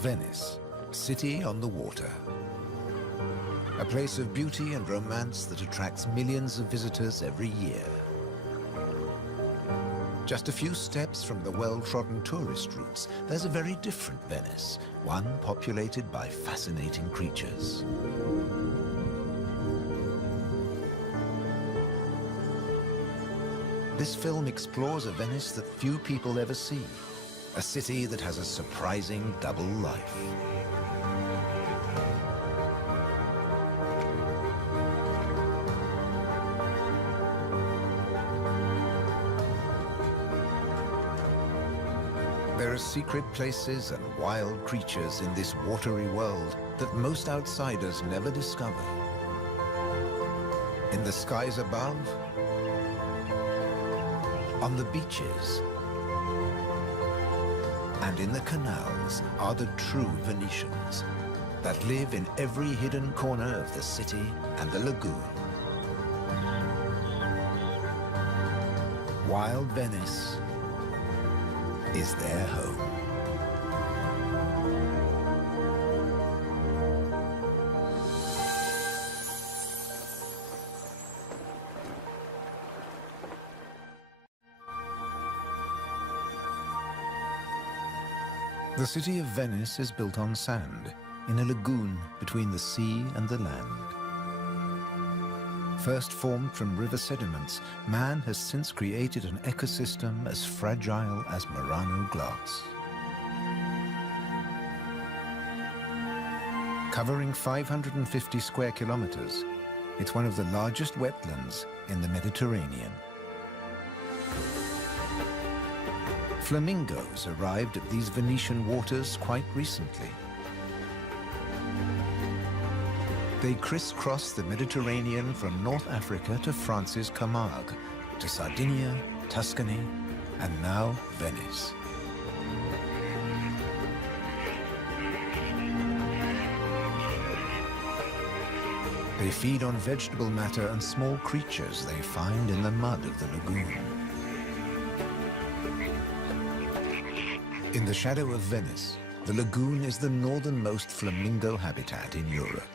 Venice, city on the water. A place of beauty and romance that attracts millions of visitors every year. Just a few steps from the well-trodden tourist routes, there's a very different Venice, one populated by fascinating creatures. This film explores a Venice that few people ever see, a city that has a surprising double life. There are secret places and wild creatures in this watery world that most outsiders never discover. In the skies above, on the beaches, and in the canals are the true Venetians that live in every hidden corner of the city and the lagoon. Wild Venice is their home. The city of Venice is built on sand, in a lagoon between the sea and the land. First formed from river sediments, man has since created an ecosystem as fragile as Murano glass. Covering 550 square kilometers, it's one of the largest wetlands in the Mediterranean. Flamingos arrived at these Venetian waters quite recently. They crisscross the Mediterranean from North Africa to France's Camargue, to Sardinia, Tuscany, and now Venice. They feed on vegetable matter and small creatures they find in the mud of the lagoon. In the shadow of Venice, the lagoon is the northernmost flamingo habitat in Europe.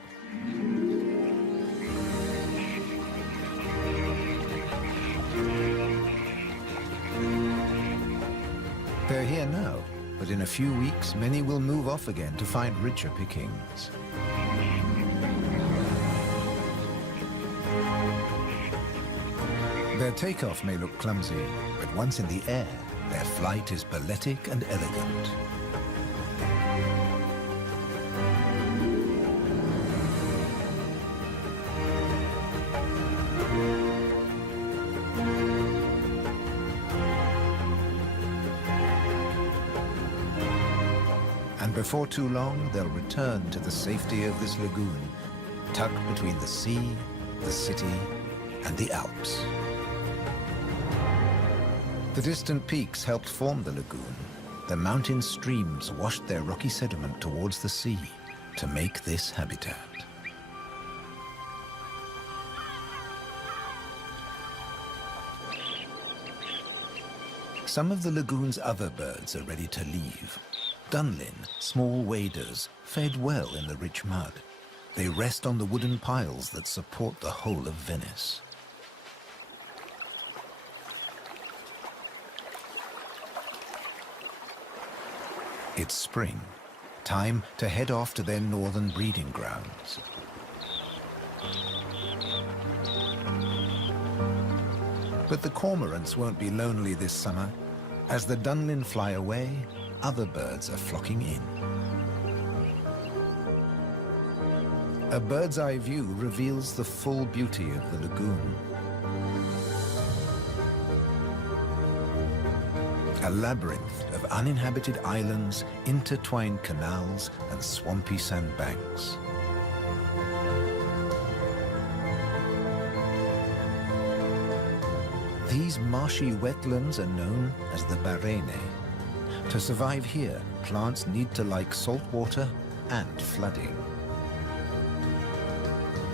They're here now, but in a few weeks, many will move off again to find richer pickings. Their takeoff may look clumsy, but once in the air, their flight is balletic and elegant. And before too long, they'll return to the safety of this lagoon, tucked between the sea, the city, and the Alps. The distant peaks helped form the lagoon. The mountain streams washed their rocky sediment towards the sea to make this habitat. Some of the lagoon's other birds are ready to leave. Dunlin, small waders, fed well in the rich mud. They rest on the wooden piles that support the whole of Venice. It's spring, time to head off to their northern breeding grounds. But the cormorants won't be lonely this summer. As the Dunlin fly away, other birds are flocking in. A bird's eye view reveals the full beauty of the lagoon. A labyrinth of uninhabited islands, intertwined canals, and swampy sandbanks. These marshy wetlands are known as the Barene. To survive here, plants need to like salt water and flooding.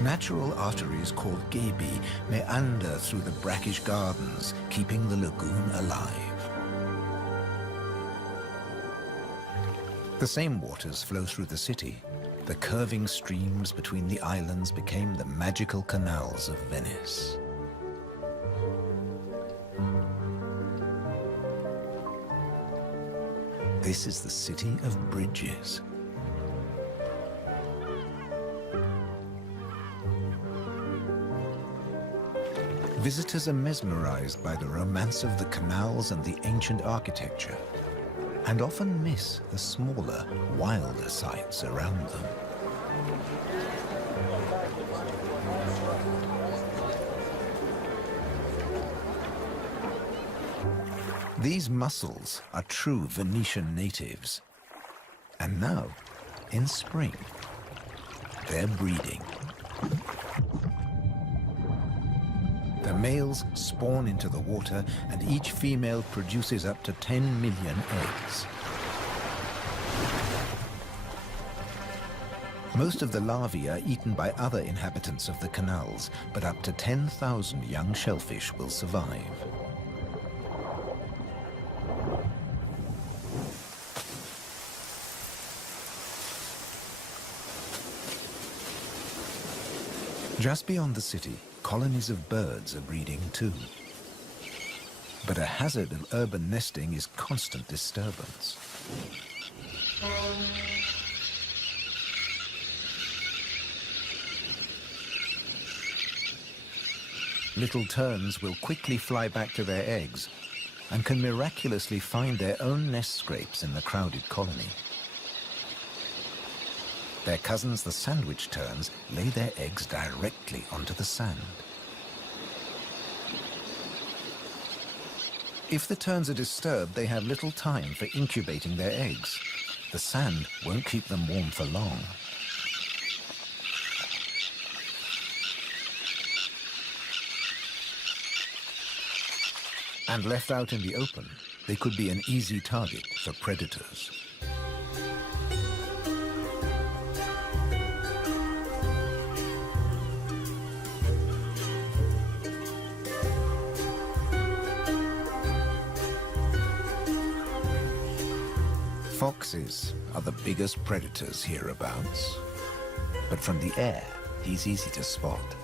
Natural arteries called gabi meander through the brackish gardens, keeping the lagoon alive. The same waters flow through the city. The curving streams between the islands became the magical canals of Venice. This is the city of bridges. Visitors are mesmerized by the romance of the canals and the ancient architecture, and often miss the smaller, wilder sights around them. These mussels are true Venetian natives. And now, in spring, they're breeding. The males spawn into the water, and each female produces up to 10 million eggs. Most of the larvae are eaten by other inhabitants of the canals, but up to 10,000 young shellfish will survive. Just beyond the city, colonies of birds are breeding too. But a hazard of urban nesting is constant disturbance. Little terns will quickly fly back to their eggs and can miraculously find their own nest scrapes in the crowded colony. Their cousins, the sandwich terns, lay their eggs directly onto the sand. If the terns are disturbed, they have little time for incubating their eggs. The sand won't keep them warm for long. And left out in the open, they could be an easy target for predators. Foxes are the biggest predators hereabouts. But from the air, he's easy to spot.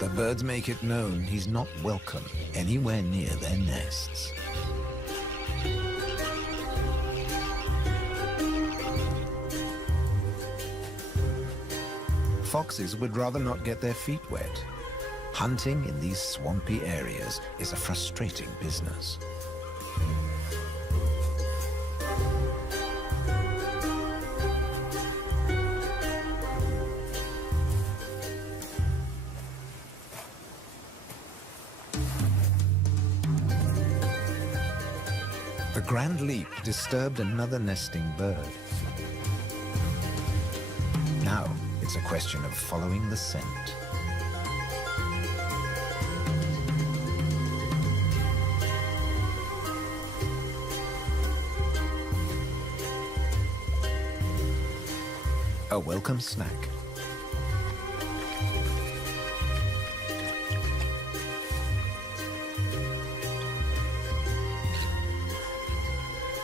The birds make it known he's not welcome anywhere near their nests. Foxes would rather not get their feet wet. Hunting in these swampy areas is a frustrating business. The Grand Leap disturbed another nesting bird. Now it's a question of following the scent. A welcome snack.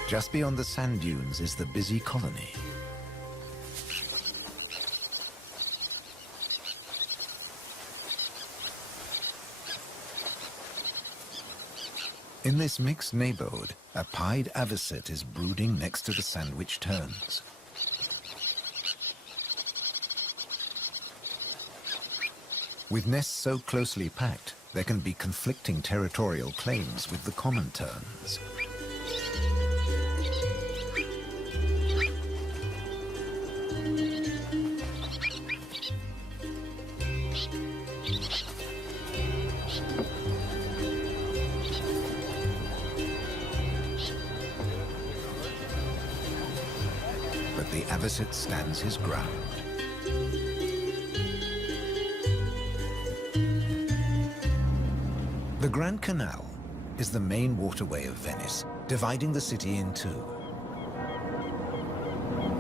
Just beyond the sand dunes is the busy colony. In this mixed neighborhood, a pied avocet is brooding next to the sandwich terns. With nests so closely packed, there can be conflicting territorial claims with the common terns. But the avocet stands his ground. The Grand Canal is the main waterway of Venice, dividing the city in two.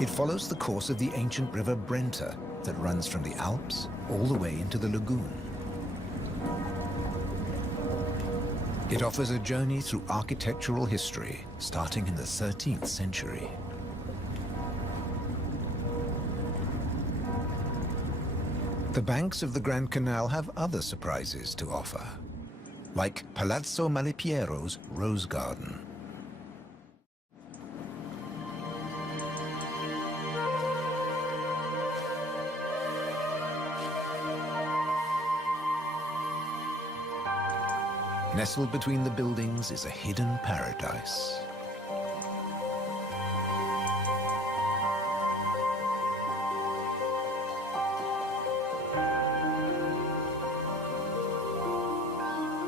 It follows the course of the ancient river Brenta that runs from the Alps all the way into the lagoon. It offers a journey through architectural history, starting in the 13th century. The banks of the Grand Canal have other surprises to offer, like Palazzo Malipiero's Rose Garden. Nestled between the buildings is a hidden paradise.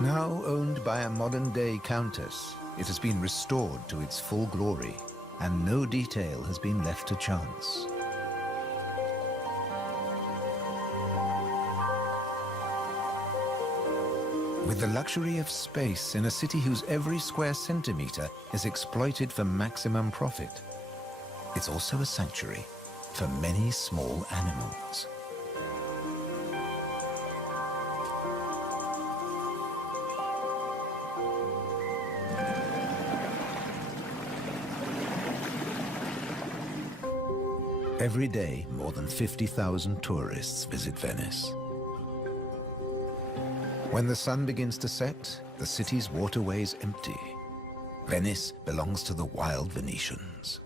Now owned by a modern-day countess, it has been restored to its full glory, and no detail has been left to chance. With the luxury of space in a city whose every square centimeter is exploited for maximum profit, it's also a sanctuary for many small animals. Every day, more than 50,000 tourists visit Venice. When the sun begins to set, the city's waterways empty. Venice belongs to the wild Venetians.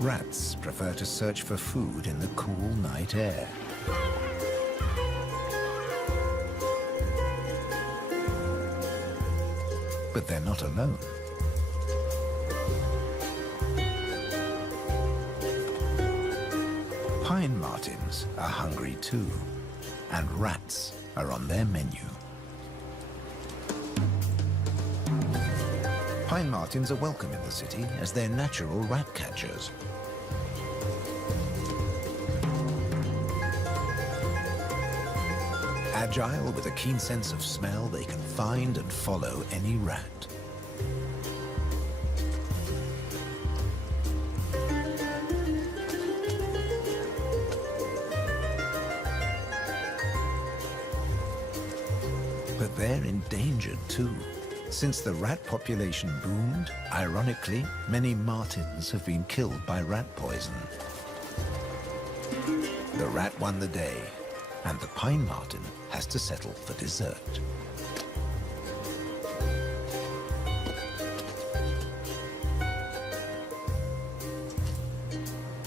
Rats prefer to search for food in the cool night air. But they're not alone. Pine martins are hungry too, and rats are on their menu. Pine martins are welcome in the city as they're natural rat catchers. Agile with a keen sense of smell, they can find and follow any rat. But they're endangered too. Since the rat population boomed, ironically, many martins have been killed by rat poison. The rat won the day, and the pine martin has to settle for dessert.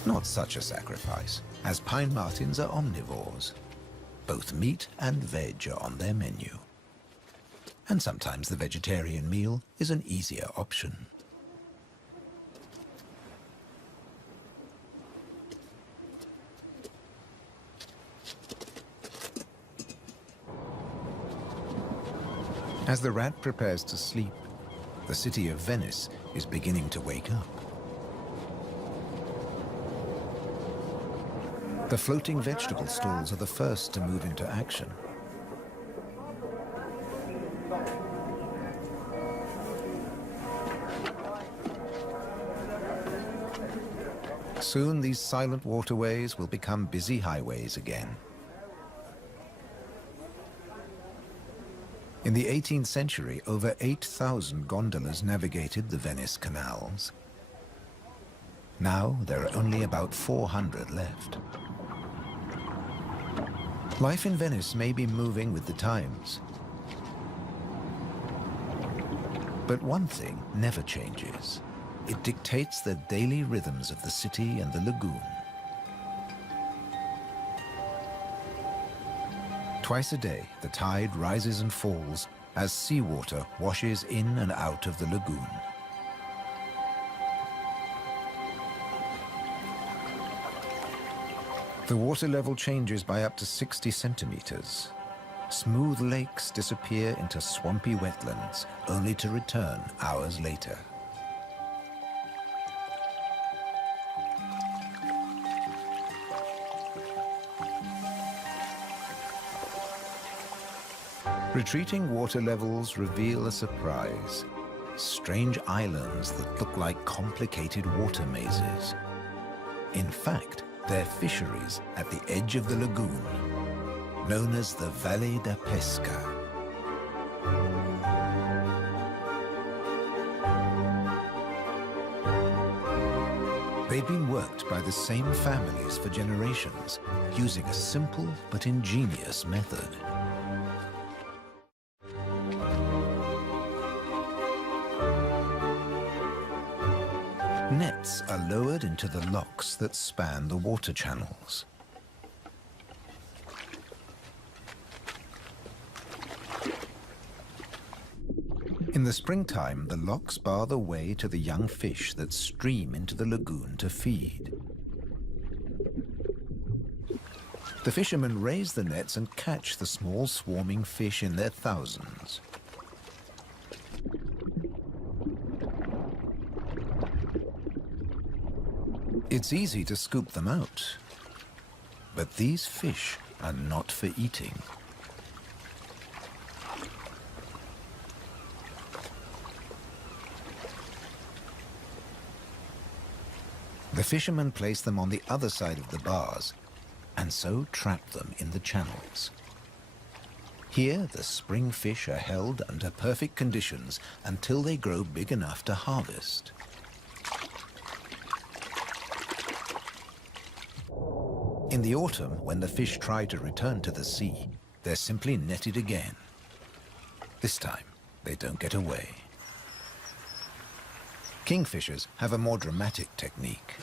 Not such a sacrifice, as pine martins are omnivores. Both meat and veg are on their menu. And sometimes the vegetarian meal is an easier option. As the rat prepares to sleep, the city of Venice is beginning to wake up. The floating vegetable stalls are the first to move into action. Soon these silent waterways will become busy highways again. In the 18th century, over 8,000 gondolas navigated the Venice canals. Now there are only about 400 left. Life in Venice may be moving with the times. But one thing never changes. It dictates the daily rhythms of the city and the lagoon. Twice a day, the tide rises and falls as seawater washes in and out of the lagoon. The water level changes by up to 60 centimeters. Smooth lakes disappear into swampy wetlands, only to return hours later. Retreating water levels reveal a surprise. Strange islands that look like complicated water mazes. In fact, they're fisheries at the edge of the lagoon. known as the Valle da Pesca. They've been worked by the same families for generations, using a simple but ingenious method. Nets are lowered into the locks that span the water channels. In the springtime, the locks bar the way to the young fish that stream into the lagoon to feed. The fishermen raise the nets and catch the small swarming fish in their thousands. It's easy to scoop them out, but these fish are not for eating. The fishermen place them on the other side of the bars and so trap them in the channels. Here, the spring fish are held under perfect conditions until they grow big enough to harvest. In the autumn, when the fish try to return to the sea, they're simply netted again. This time, they don't get away. Kingfishers have a more dramatic technique.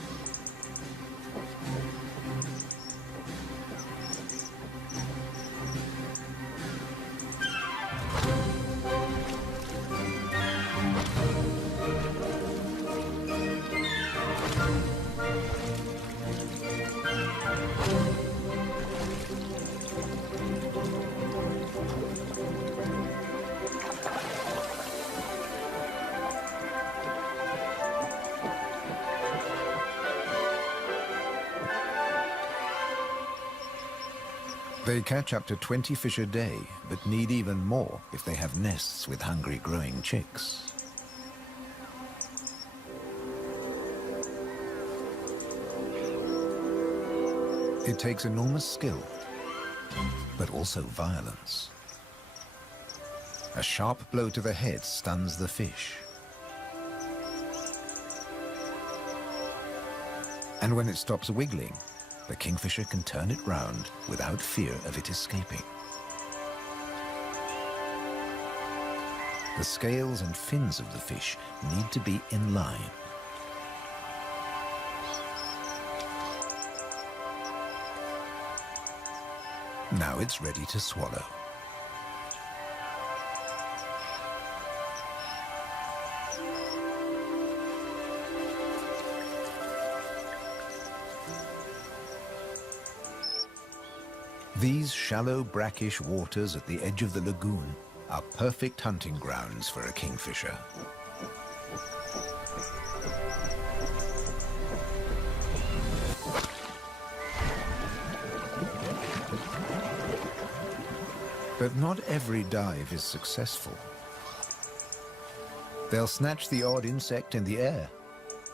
They catch up to 20 fish a day, but need even more if they have nests with hungry growing chicks. It takes enormous skill, but also violence. A sharp blow to the head stuns the fish. And when it stops wiggling, the kingfisher can turn it round without fear of it escaping. The scales and fins of the fish need to be in line. Now it's ready to swallow. These shallow, brackish waters at the edge of the lagoon are perfect hunting grounds for a kingfisher. But not every dive is successful. They'll snatch the odd insect in the air,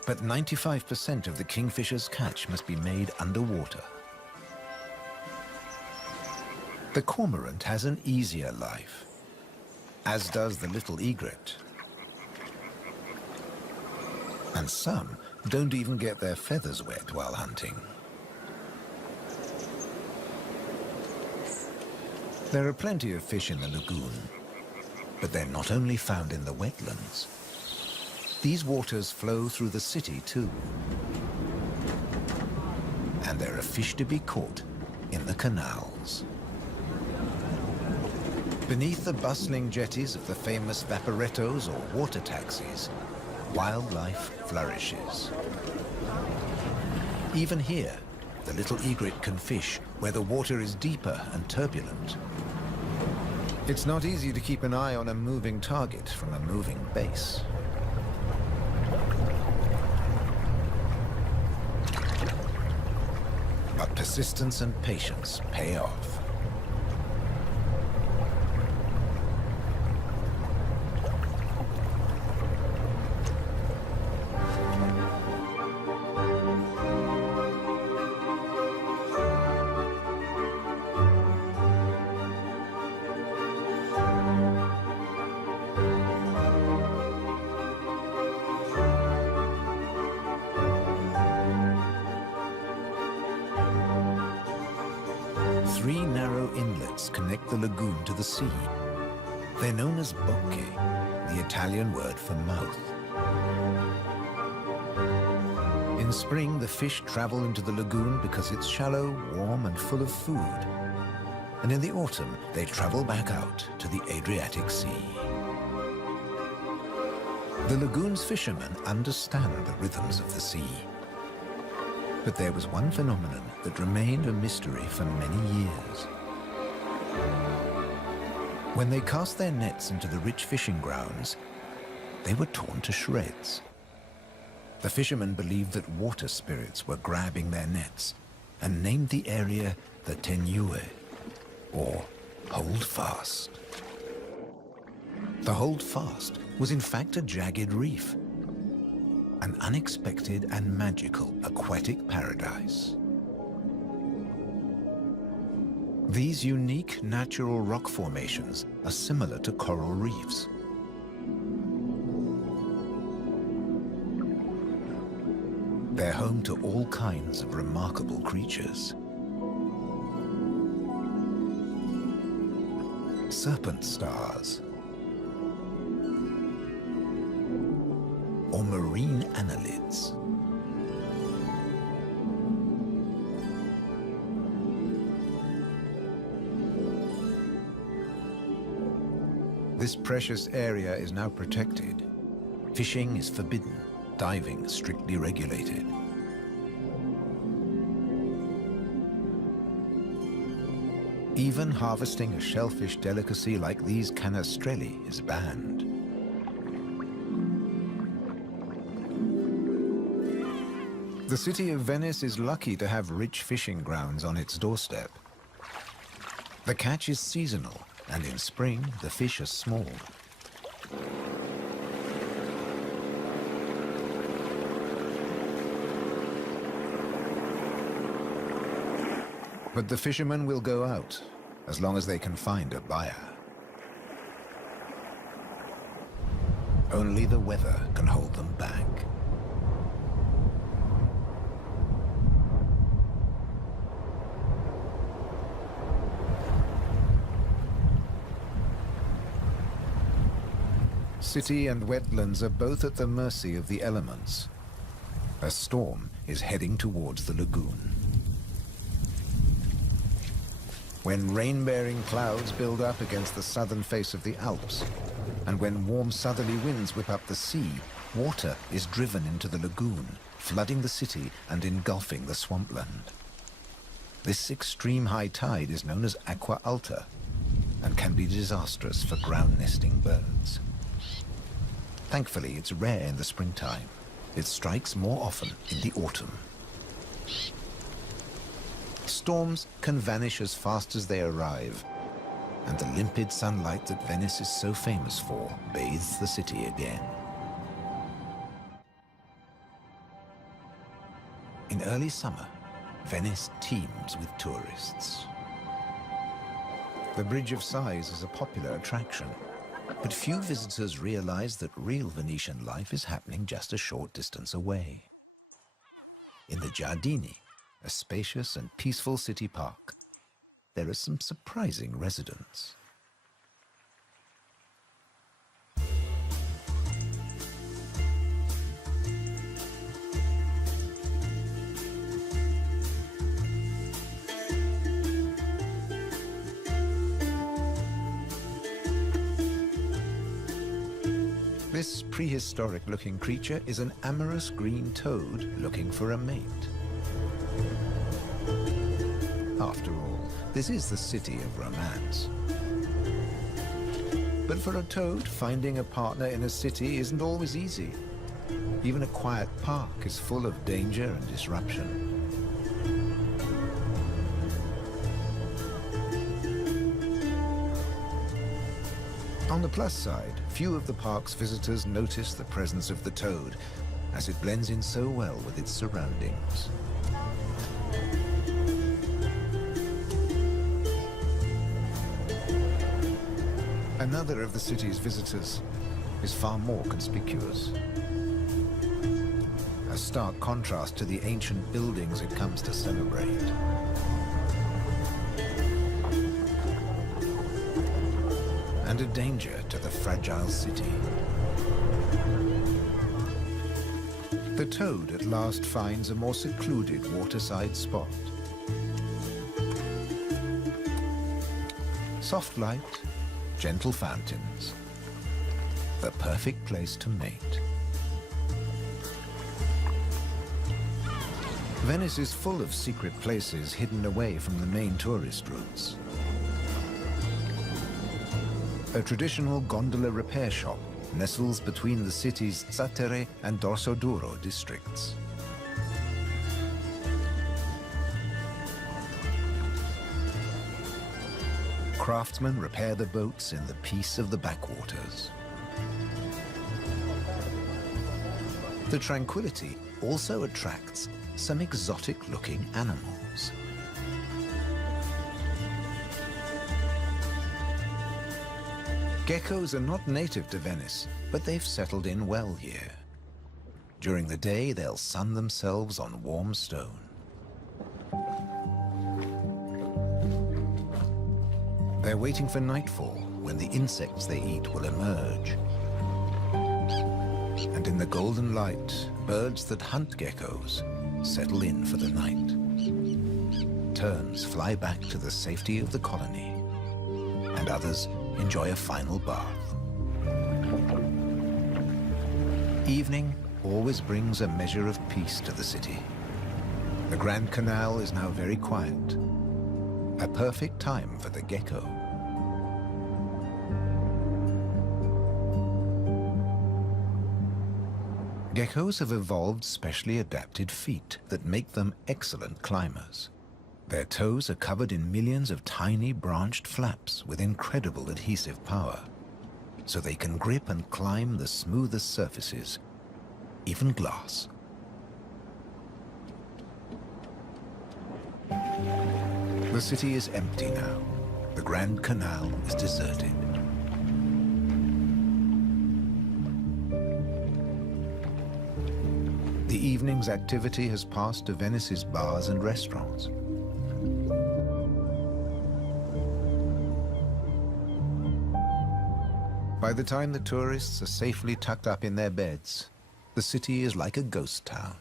but 95% of the kingfisher's catch must be made underwater. The cormorant has an easier life, as does the little egret. And some don't even get their feathers wet while hunting. There are plenty of fish in the lagoon, but they're not only found in the wetlands. These waters flow through the city too. And there are fish to be caught in the canals. Beneath the bustling jetties of the famous vaporettos or water taxis, wildlife flourishes. Even here, the little egret can fish where the water is deeper and turbulent. It's not easy to keep an eye on a moving target from a moving base. But persistence and patience pay off. narrow inlets connect the lagoon to the sea. They're known as bocche, the Italian word for mouth. In spring, the fish travel into the lagoon because it's shallow, warm, and full of food. And in the autumn, they travel back out to the Adriatic Sea. The lagoon's fishermen understand the rhythms of the sea. But there was one phenomenon that remained a mystery for many years. When they cast their nets into the rich fishing grounds, they were torn to shreds. The fishermen believed that water spirits were grabbing their nets and named the area the Tenue, or Hold Fast. The Hold Fast was in fact a jagged reef, an unexpected and magical aquatic paradise. These unique natural rock formations are similar to coral reefs. They're home to all kinds of remarkable creatures. Serpent stars, or marine annelids. This precious area is now protected. Fishing is forbidden, diving strictly regulated. Even harvesting a shellfish delicacy like these canestrelli is banned. The city of Venice is lucky to have rich fishing grounds on its doorstep. The catch is seasonal, and in spring, the fish are small. But the fishermen will go out, as long as they can find a buyer. Only the weather can hold them back. City and wetlands are both at the mercy of the elements. A storm is heading towards the lagoon. When rain-bearing clouds build up against the southern face of the Alps, and when warm southerly winds whip up the sea, water is driven into the lagoon, flooding the city and engulfing the swampland. This extreme high tide is known as aqua alta and can be disastrous for ground-nesting birds. Thankfully, it's rare in the springtime. It strikes more often in the autumn. Storms can vanish as fast as they arrive, and the limpid sunlight that Venice is so famous for bathes the city again. In early summer, Venice teems with tourists. The Bridge of Sighs is a popular attraction, but few visitors realize that real Venetian life is happening just a short distance away. In the Giardini, a spacious and peaceful city park, there are some surprising residents. This prehistoric-looking creature is an amorous green toad looking for a mate. After all, this is the city of romance. But for a toad, finding a partner in a city isn't always easy. Even a quiet park is full of danger and disruption. On the plus side, few of the park's visitors notice the presence of the toad, as it blends in so well with its surroundings. Another of the city's visitors is far more conspicuous. A stark contrast to the ancient buildings it comes to celebrate. and a danger to the fragile city. The toad at last finds a more secluded waterside spot. Soft light, gentle fountains, the perfect place to mate. Venice is full of secret places hidden away from the main tourist routes. A traditional gondola repair shop nestles between the city's Zattere and Dorsoduro districts. Craftsmen repair the boats in the peace of the backwaters. The tranquility also attracts some exotic-looking animals. Geckos are not native to Venice, but they've settled in well here. During the day, they'll sun themselves on warm stone. They're waiting for nightfall, when the insects they eat will emerge. And in the golden light, birds that hunt geckos settle in for the night. Terns fly back to the safety of the colony, and others enjoy a final bath. Evening always brings a measure of peace to the city. The Grand Canal is now very quiet, a perfect time for the gecko. Geckos have evolved specially adapted feet that make them excellent climbers. Their toes are covered in millions of tiny branched flaps with incredible adhesive power, so they can grip and climb the smoothest surfaces, even glass. The city is empty now. The Grand Canal is deserted. The evening's activity has passed to Venice's bars and restaurants. By the time the tourists are safely tucked up in their beds, the city is like a ghost town.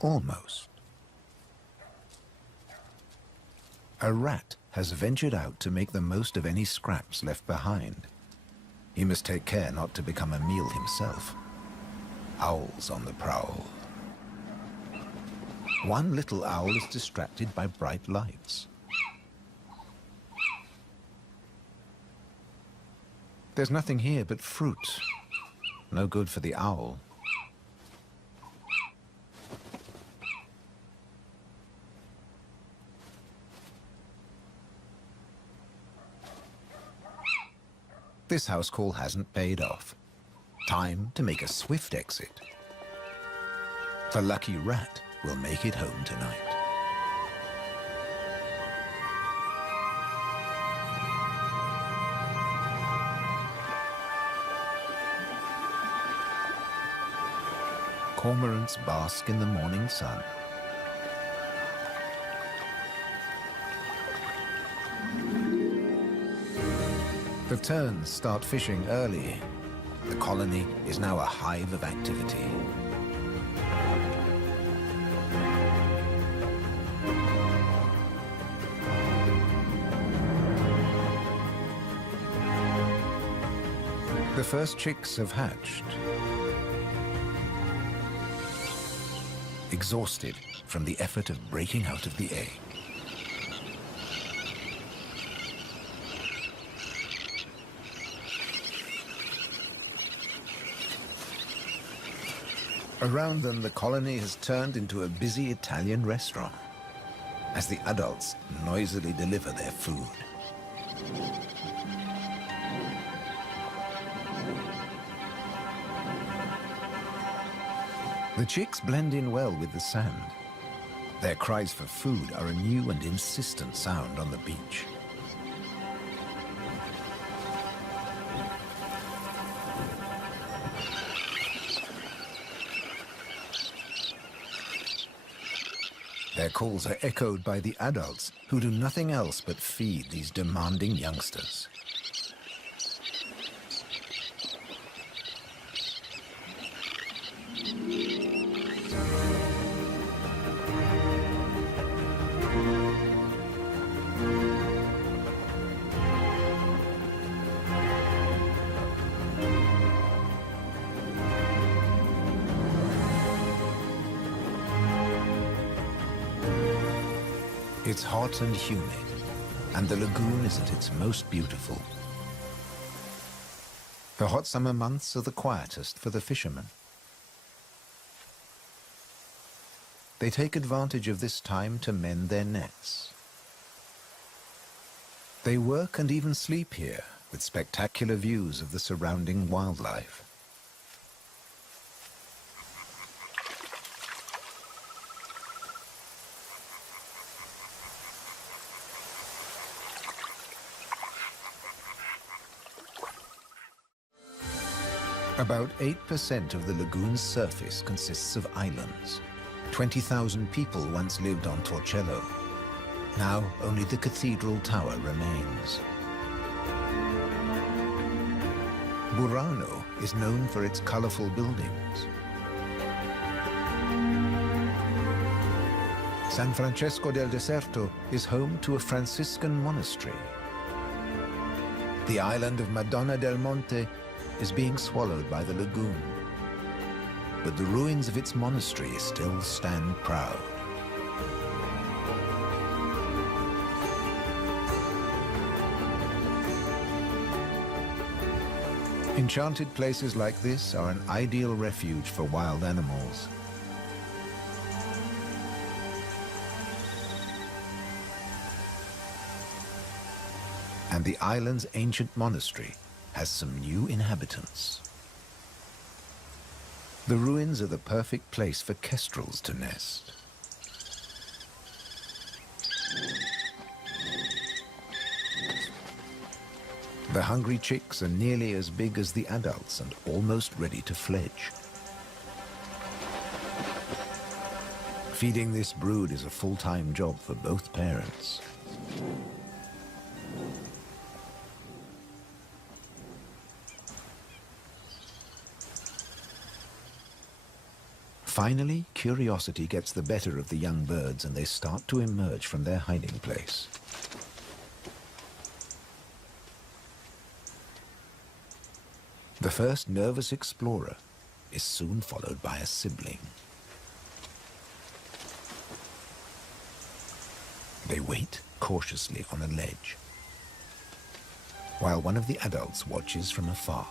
Almost. A rat has ventured out to make the most of any scraps left behind. He must take care not to become a meal himself. Owls on the prowl. One little owl is distracted by bright lights. There's nothing here but fruit. No good for the owl. This house call hasn't paid off. Time to make a swift exit. The lucky rat will make it home tonight. Cormorants bask in the morning sun. The terns start fishing early. The colony is now a hive of activity. The first chicks have hatched. Exhausted from the effort of breaking out of the egg. Around them, the colony has turned into a busy Italian restaurant as the adults noisily deliver their food. The chicks blend in well with the sand. Their cries for food are a new and insistent sound on the beach. Their calls are echoed by the adults, who do nothing else but feed these demanding youngsters. It's hot and humid, and the lagoon is at its most beautiful. The hot summer months are the quietest for the fishermen. They take advantage of this time to mend their nets. They work and even sleep here, with spectacular views of the surrounding wildlife. About 8% of the lagoon's surface consists of islands. 20,000 people once lived on Torcello. Now only the cathedral tower remains. Burano is known for its colorful buildings. San Francesco del Deserto is home to a Franciscan monastery. The island of Madonna del Monte is being swallowed by the lagoon, but the ruins of its monastery still stand proud. Enchanted places like this are an ideal refuge for wild animals. And the island's ancient monastery has some new inhabitants. The ruins are the perfect place for kestrels to nest. The hungry chicks are nearly as big as the adults and almost ready to fledge. Feeding this brood is a full-time job for both parents. Finally, curiosity gets the better of the young birds and they start to emerge from their hiding place. The first nervous explorer is soon followed by a sibling. They wait cautiously on a ledge, while one of the adults watches from afar.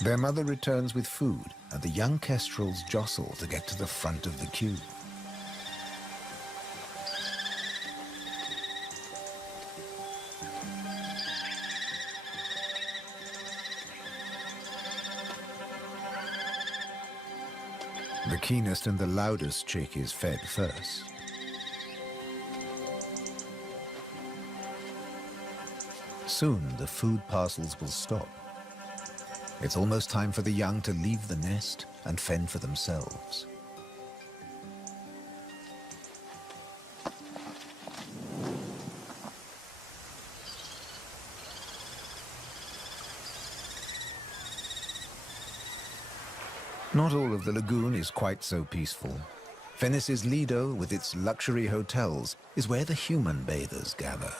Their mother returns with food, and the young kestrels jostle to get to the front of the queue. The keenest and the loudest chick is fed first. Soon the food parcels will stop. It's almost time for the young to leave the nest and fend for themselves. Not all of the lagoon is quite so peaceful. Venice's Lido, with its luxury hotels, is where the human bathers gather.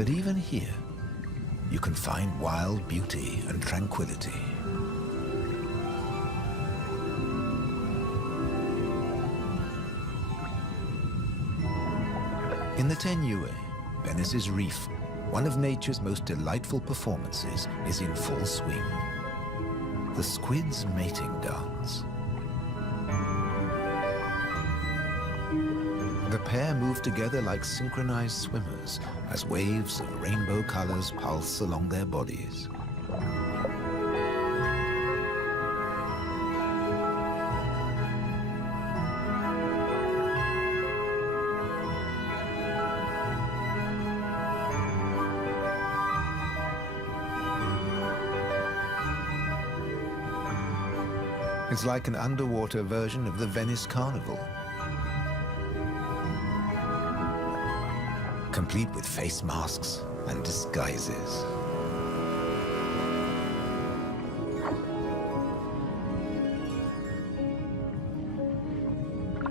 But even here, you can find wild beauty and tranquility. In the Tenue, Venice's reef, one of nature's most delightful performances is in full swing. The squid's mating dance. The pair move together like synchronized swimmers as waves of rainbow colors pulse along their bodies. It's like an underwater version of the Venice Carnival, complete with face masks and disguises.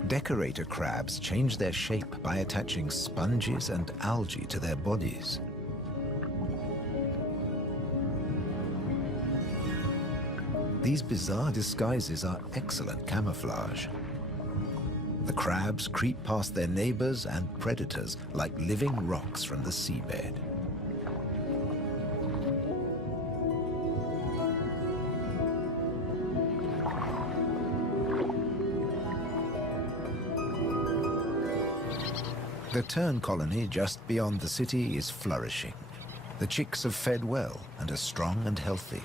Decorator crabs change their shape by attaching sponges and algae to their bodies. These bizarre disguises are excellent camouflage. The crabs creep past their neighbors and predators like living rocks from the seabed. The tern colony just beyond the city is flourishing. The chicks have fed well and are strong and healthy.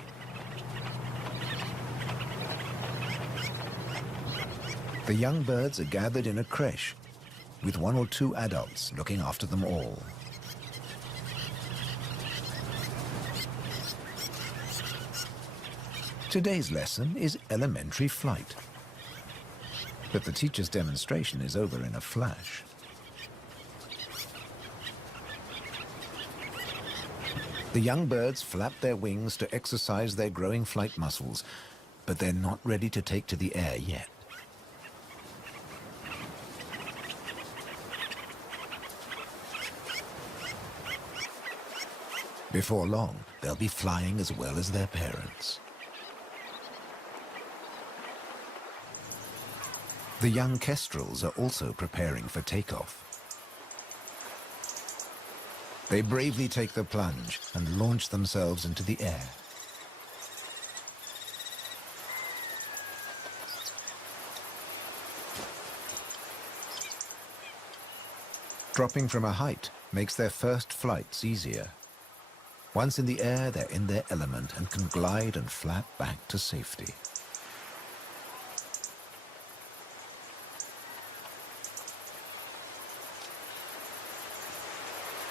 The young birds are gathered in a creche, with 1 or 2 adults looking after them all. Today's lesson is elementary flight, but the teacher's demonstration is over in a flash. The young birds flap their wings to exercise their growing flight muscles, but they're not ready to take to the air yet. Before long, they'll be flying as well as their parents. The young kestrels are also preparing for takeoff. They bravely take the plunge and launch themselves into the air. Dropping from a height makes their first flights easier. Once in the air, they're in their element and can glide and flap back to safety.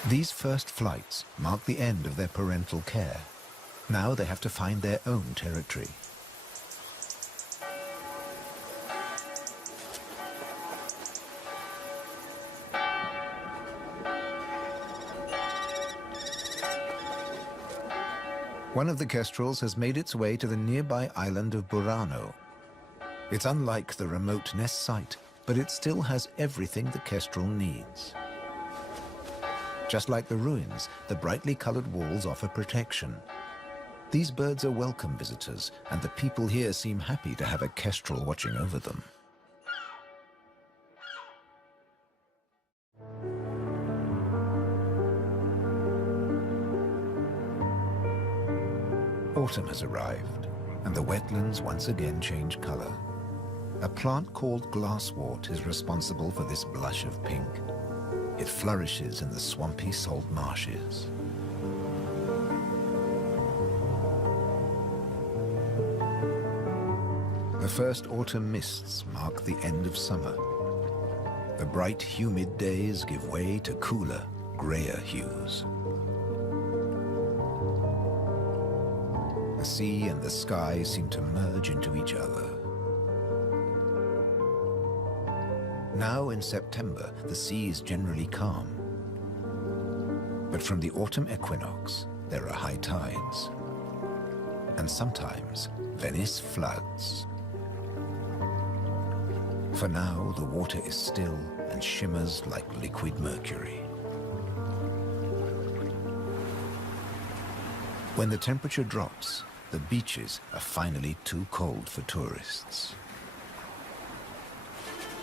These first flights mark the end of their parental care. Now they have to find their own territory. One of the kestrels has made its way to the nearby island of Burano. It's unlike the remote nest site, but it still has everything the kestrel needs. Just like the ruins, the brightly colored walls offer protection. These birds are welcome visitors, and the people here seem happy to have a kestrel watching over them. Autumn has arrived, and the wetlands once again change color. A plant called glasswort is responsible for this blush of pink. It flourishes in the swampy salt marshes. The first autumn mists mark the end of summer. The bright, humid days give way to cooler, grayer hues. The sea and the sky seem to merge into each other. Now in September, the sea is generally calm. But from the autumn equinox, there are high tides. And sometimes, Venice floods. For now, the water is still and shimmers like liquid mercury. When the temperature drops, the beaches are finally too cold for tourists.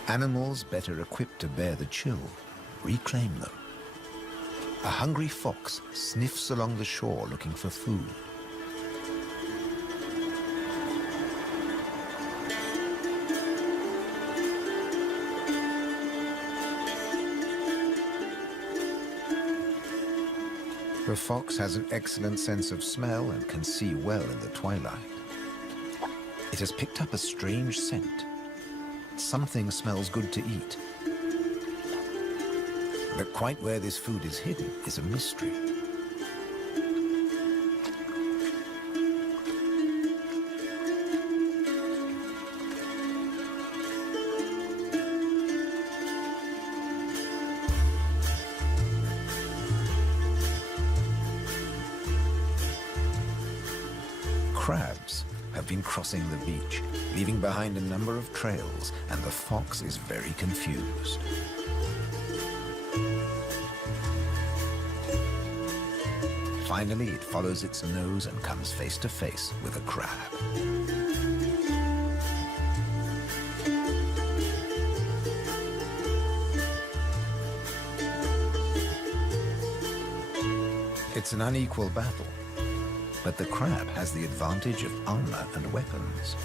Animals better equipped to bear the chill reclaim them. A hungry fox sniffs along the shore looking for food. The fox has an excellent sense of smell and can see well in the twilight. It has picked up a strange scent. Something smells good to eat. But quite where this food is hidden is a mystery. Crabs have been crossing the beach, leaving behind a number of trails, and the fox is very confused. Finally, it follows its nose and comes face to face with a crab. It's an unequal battle, but the crab has the advantage of armor and weapons.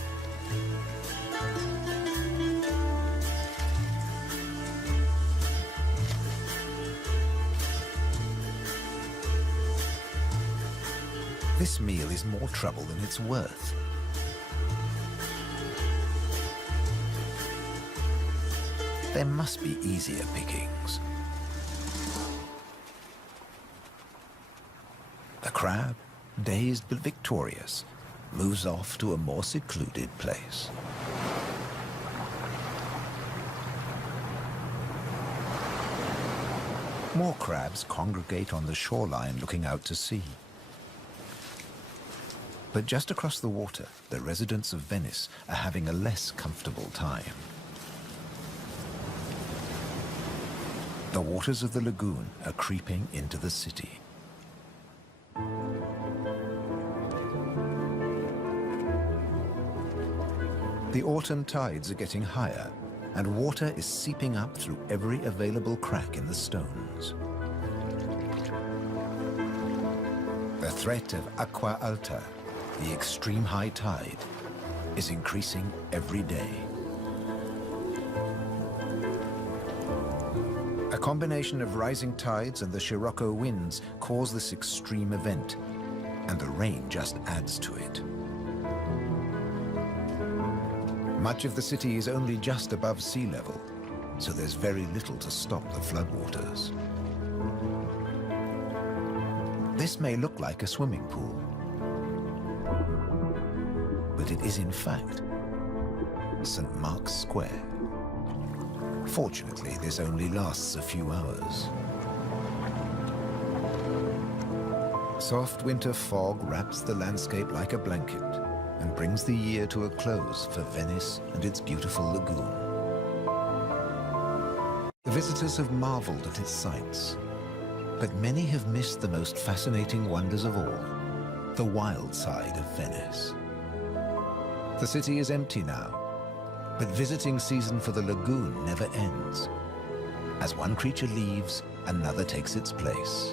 This meal is more trouble than it's worth. There must be easier pickings. The crab, dazed but victorious, moves off to a more secluded place. More crabs congregate on the shoreline looking out to sea. But just across the water, the residents of Venice are having a less comfortable time. The waters of the lagoon are creeping into the city. The autumn tides are getting higher, and water is seeping up through every available crack in the stones. The threat of acqua alta, the extreme high tide, is increasing every day. A combination of rising tides and the Scirocco winds cause this extreme event, and the rain just adds to it. Much of the city is only just above sea level, so there's very little to stop the floodwaters. This may look like a swimming pool, but it is in fact St. Mark's Square. Fortunately, this only lasts a few hours. Soft winter fog wraps the landscape like a blanket and brings the year to a close for Venice and its beautiful lagoon. The visitors have marveled at its sights, but many have missed the most fascinating wonders of all, the wild side of Venice. The city is empty now, but visiting season for the lagoon never ends. As one creature leaves, another takes its place.